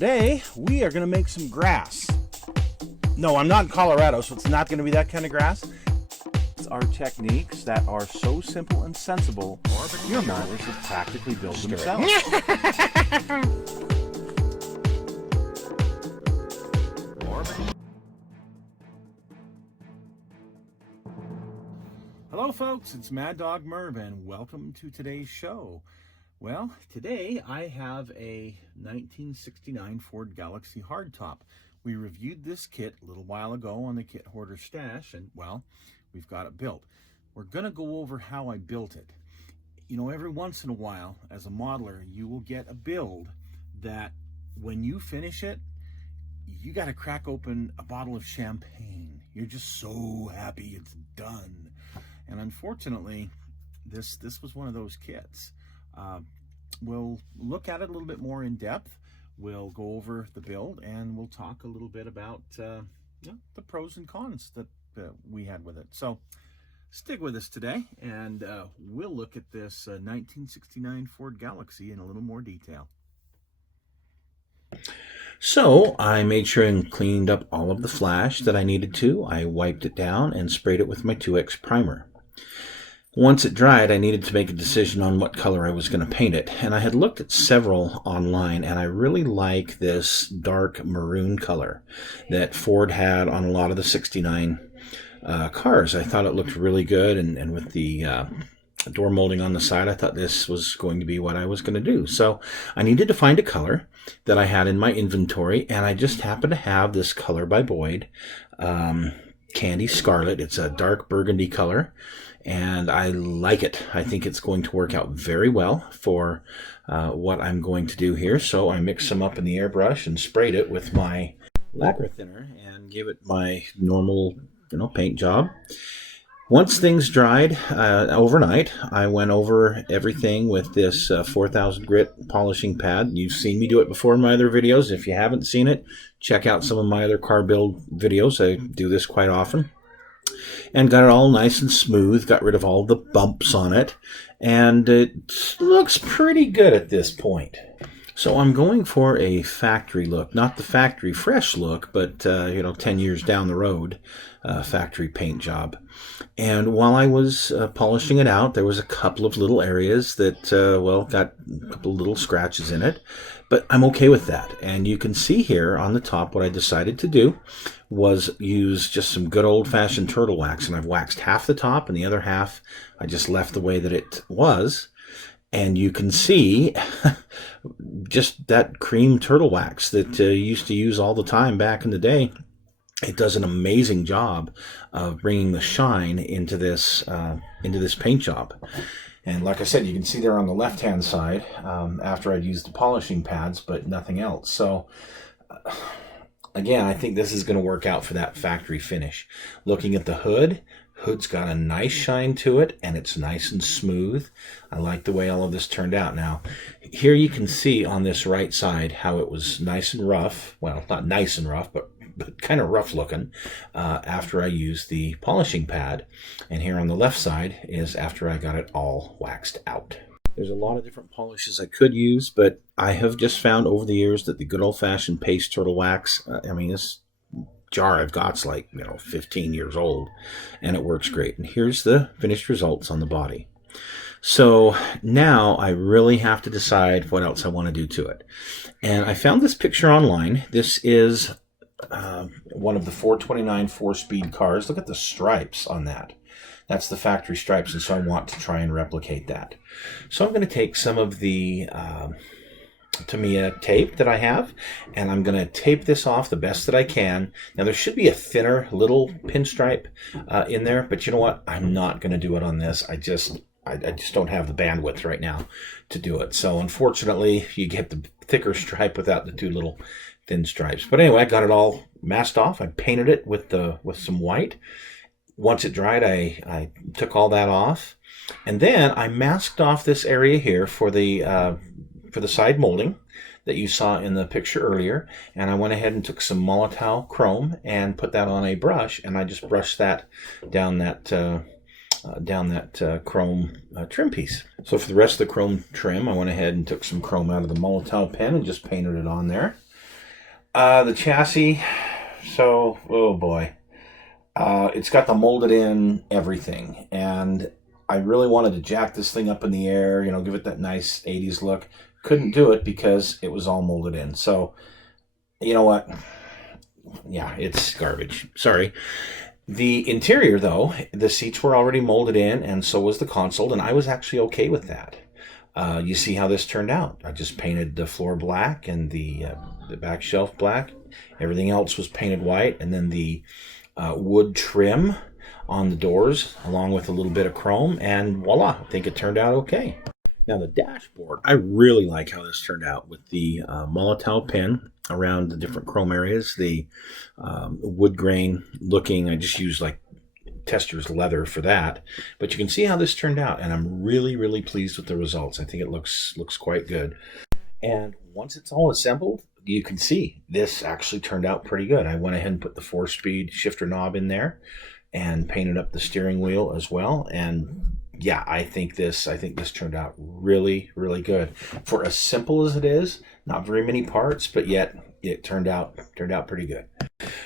Today, we are going to make some grass. No, I'm not in Colorado, so it's not going to be that kind of grass. It's our techniques that are so simple and sensible, your milers have practically built themselves. Hello folks, it's Mad Dog Merv and welcome to today's show. Well, today I have a 1969 Ford Galaxy hardtop. We reviewed this kit a little while ago on the Kit Hoarder Stash, and well, we've got it built. We're going to go over how I built it. You know, every once in a while, as a modeler, you will get a build that when you finish it, you got to crack open a bottle of champagne. You're just so happy it's done. And unfortunately, this was one of those kits. We'll look at it a little bit more in depth. We'll go over the build and we'll talk a little bit about the pros and cons that we had with it. So stick with us today and we'll look at this 1969 Ford Galaxy in a little more detail. So I made sure and cleaned up all of the flash that I needed to. I wiped it down and sprayed it with my 2X primer. Once it dried, I needed to make a decision on what color I was going to paint it. And I had looked at several online, and I really like this dark maroon color that Ford had on a lot of the 69 cars. I thought it looked really good, and with the door molding on the side, I thought this was going to be what I was going to do. So I needed to find a color that I had in my inventory, and I just happened to have this color by Boyd, Candy Scarlet. It's a dark burgundy color. And I like it. I think it's going to work out very well for what I'm going to do here. So I mixed some up in the airbrush and sprayed it with my lacquer thinner and gave it my normal, paint job. Once things dried overnight, I went over everything with this 4000 grit polishing pad. You've seen me do it before in my other videos. If you haven't seen it, check out some of my other car build videos. I do this quite often. And got it all nice and smooth, got rid of all the bumps on it, and it looks pretty good at this point. So I'm going for a factory look, not the factory fresh look, but 10 years down the road, factory paint job. And while I was polishing it out, there was a couple of little areas that, got a couple of little scratches in it, but I'm okay with that. And you can see here on the top what I decided to do was use just some good old-fashioned turtle wax, and I've waxed half the top and the other half I just left the way that it was. And you can see just that cream turtle wax that you used to use all the time back in the day. It does an amazing job of bringing the shine into this paint job. And like I said, you can see there on the left-hand side after I'd used the polishing pads, but nothing else. So again, I think this is going to work out for that factory finish. Looking at the hood's got a nice shine to it, and it's nice and smooth. I like the way all of this turned out. Now, here you can see on this right side how it was nice and rough. Well, not nice and rough, but kind of rough looking after I used the polishing pad. And here on the left side is after I got it all waxed out. There's a lot of different polishes I could use, but I have just found over the years that the good old-fashioned paste turtle wax, this jar I've got's like 15 years old, and it works great. And here's the finished results on the body. So now I really have to decide what else I want to do to it. And I found this picture online. This is one of the 429 4-speed cars. Look at the stripes on that. That's the factory stripes, and so I want to try and replicate that. So I'm going to take some of the Tamiya tape that I have, and I'm going to tape this off the best that I can. Now there should be a thinner little pinstripe in there, but you know what? I'm not going to do it on this. I just don't have the bandwidth right now to do it. So unfortunately, you get the thicker stripe without the two little thin stripes. But anyway, I got it all masked off. I painted it with some white. Once it dried, I took all that off, and then I masked off this area here for the side molding that you saw in the picture earlier. And I went ahead and took some Molotow chrome and put that on a brush, and I just brushed that down that chrome trim piece. So for the rest of the chrome trim, I went ahead and took some chrome out of the Molotow pen and just painted it on there. The chassis, so, oh boy. It's got the molded in everything. And I really wanted to jack this thing up in the air, give it that nice 80s look. Couldn't do it because it was all molded in. So, you know what? Yeah, it's garbage. Sorry. The interior, though, the seats were already molded in, and so was the console, and I was actually okay with that. You see how this turned out. I just painted the floor black and the back shelf black. Everything else was painted white, and then the wood trim on the doors, along with a little bit of chrome, and voila, I think it turned out okay. Now the dashboard, I really like how this turned out with the Molotow pen around the different chrome areas, the wood grain looking. I just used like Tester's leather for that, but you can see how this turned out, and I'm really, really pleased with the results. I think it looks quite good. And once it's all assembled, you can see this actually turned out pretty good. I went ahead and put the 4-speed shifter knob in there and painted up the steering wheel as well. And yeah, I think this turned out really, really good. For as simple as it is, not very many parts, but yet it turned out pretty good.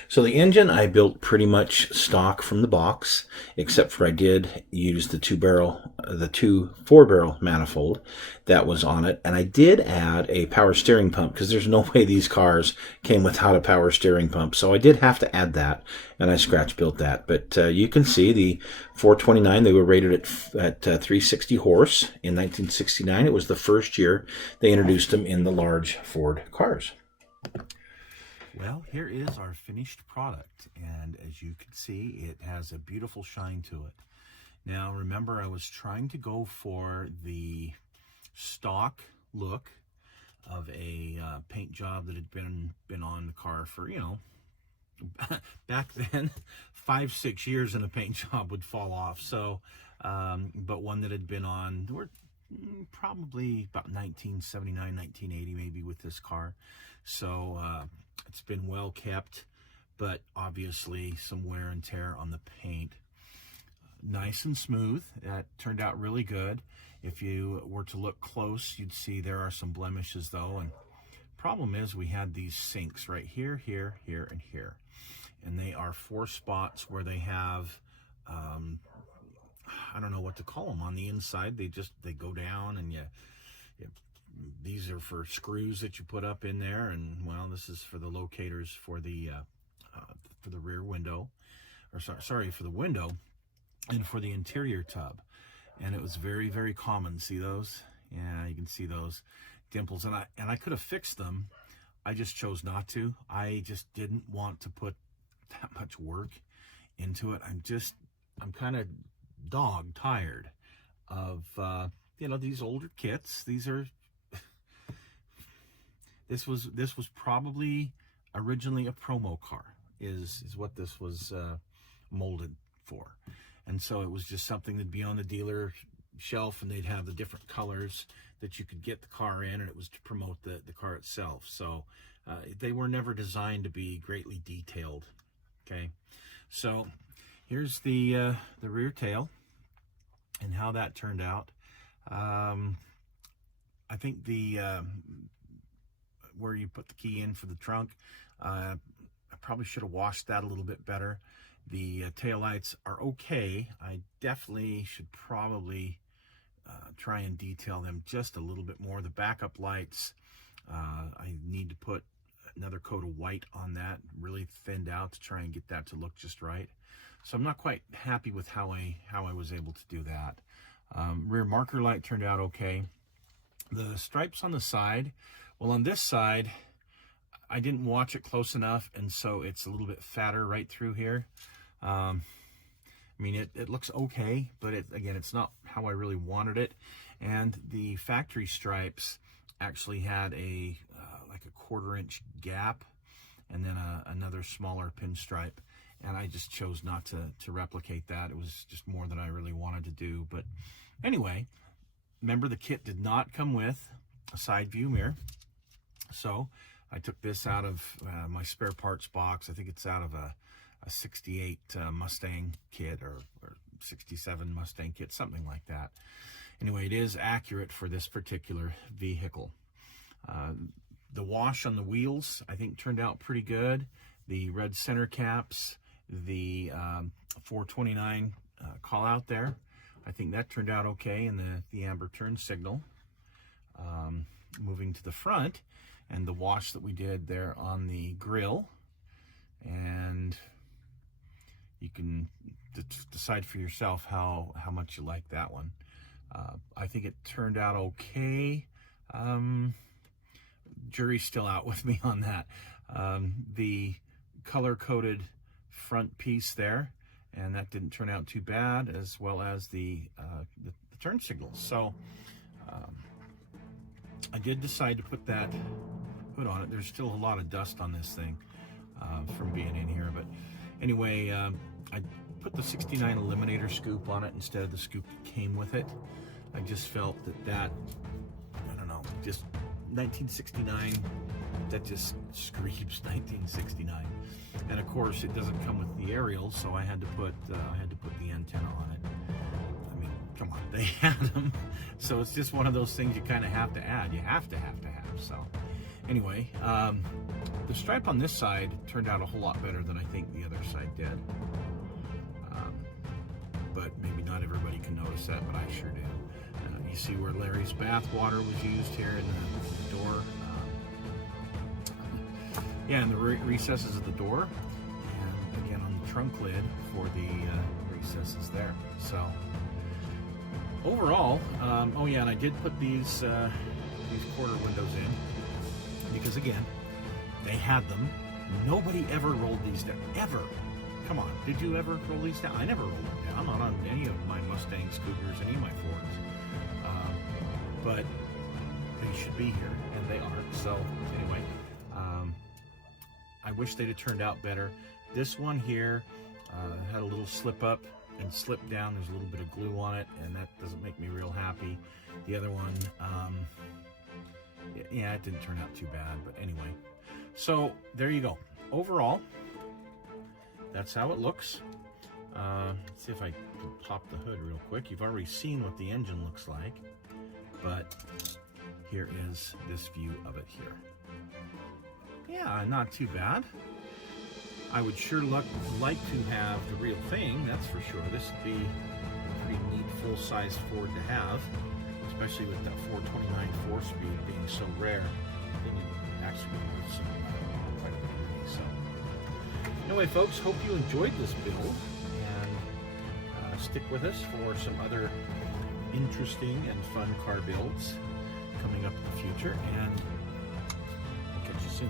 So the engine I built pretty much stock from the box, except for I did use the 4-barrel manifold that was on it, and I did add a power steering pump because there's no way these cars came without a power steering pump. So I did have to add that, and I scratch built that. But you can see the 429, they were rated at 360 horse in 1969. It was the first year they introduced them in the large Ford cars. Well, here is our finished product, and as you can see, it has a beautiful shine to it. Now, remember, I was trying to go for the stock look of a paint job that had been on the car for, back then, 5-6 years and a paint job would fall off. So, but one that had been on, we're probably about 1979, 1980 maybe with this car. So, it's been well kept, but obviously some wear and tear on the paint. Nice and smooth. That turned out really good. If you were to look close, you'd see there are some blemishes though. And problem is we had these sinks right here, here, here, and here. And they are 4 spots where they have, I don't know what to call them on the inside. They go down, and these are for screws that you put up in there, and well, this is for the locators for the rear window, or sorry, for the window and for the interior tub. And it was very, very common. See those? Yeah, you can see those dimples, and I could have fixed them. I just chose not to. I just didn't want to put that much work into it. I'm kind of dog tired of these older kits. This was probably originally a promo car, is what this was molded for. And so it was just something that'd be on the dealer shelf, and they'd have the different colors that you could get the car in, and it was to promote the car itself. So they were never designed to be greatly detailed. Okay, so here's the rear tail and how that turned out. I think the where you put the key in for the trunk, I probably should have washed that a little bit better. The taillights are okay. I definitely should probably try and detail them just a little bit more. The backup lights, I need to put another coat of white on that, really thinned out to try and get that to look just right. So I'm not quite happy with how I was able to do that. Rear marker light turned out okay. The stripes on the side, well, on this side, I didn't watch it close enough, and so it's a little bit fatter right through here. I mean, it looks okay, but again, it's not how I really wanted it. And the factory stripes actually had a like a 1/4-inch gap, and then another smaller pinstripe. And I just chose not to replicate that. It was just more than I really wanted to do. But anyway, remember, the kit did not come with a side view mirror. So I took this out of my spare parts box. I think it's out of a 68 Mustang kit, or 67 Mustang kit, something like that. Anyway, it is accurate for this particular vehicle. The wash on the wheels, I think, turned out pretty good. The red center caps, the 429 call out there, I think that turned out okay, and the amber turn signal. Moving to the front, and the wash that we did there on the grill, and you can decide for yourself how much you like that one. I think it turned out okay. Jury's still out with me on that. The color-coded front piece there, and that didn't turn out too bad, as well as the turn signals. So I did decide to put that hood on it. There's still a lot of dust on this thing from being in here, but anyway, I put the 69 Eliminator scoop on it instead of the scoop that came with it. I just felt that I don't know, just 1969, that just screams 1969. And of course, it doesn't come with the aerial, so I had to put the antenna on it. I mean, come on, they had them, so it's just one of those things you kind of have to add. You have to have. So anyway, the stripe on this side turned out a whole lot better than I think the other side did. But maybe not everybody can notice that, but I sure did. You see where Larry's bath water was used here in the door. Yeah, in the recesses of the door, and again on the trunk lid for the recesses there. So overall, oh yeah, and I did put these quarter windows in because again, they had them. Nobody ever rolled these down, ever. Come on, did you ever roll these down? I never rolled them down, not on any of my Mustangs, Cougars, any of my Fords. But they should be here, and they aren't. So anyway, I wish they'd have turned out better. This one here had a little slip up and slip down. There's a little bit of glue on it, and that doesn't make me real happy. The other one, yeah, it didn't turn out too bad, but anyway. So there you go. Overall, that's how it looks. Let's see if I can pop the hood real quick. You've already seen what the engine looks like, but here is this view of it here. Yeah, not too bad. I would sure like to have the real thing, that's for sure. This would be a pretty neat full-size Ford to have, especially with that 429 4-speed being so rare. I think it would actually be worth quite a bit of money. So anyway, folks, hope you enjoyed this build, and stick with us for some other interesting and fun car builds coming up in the future, and I'll catch you soon.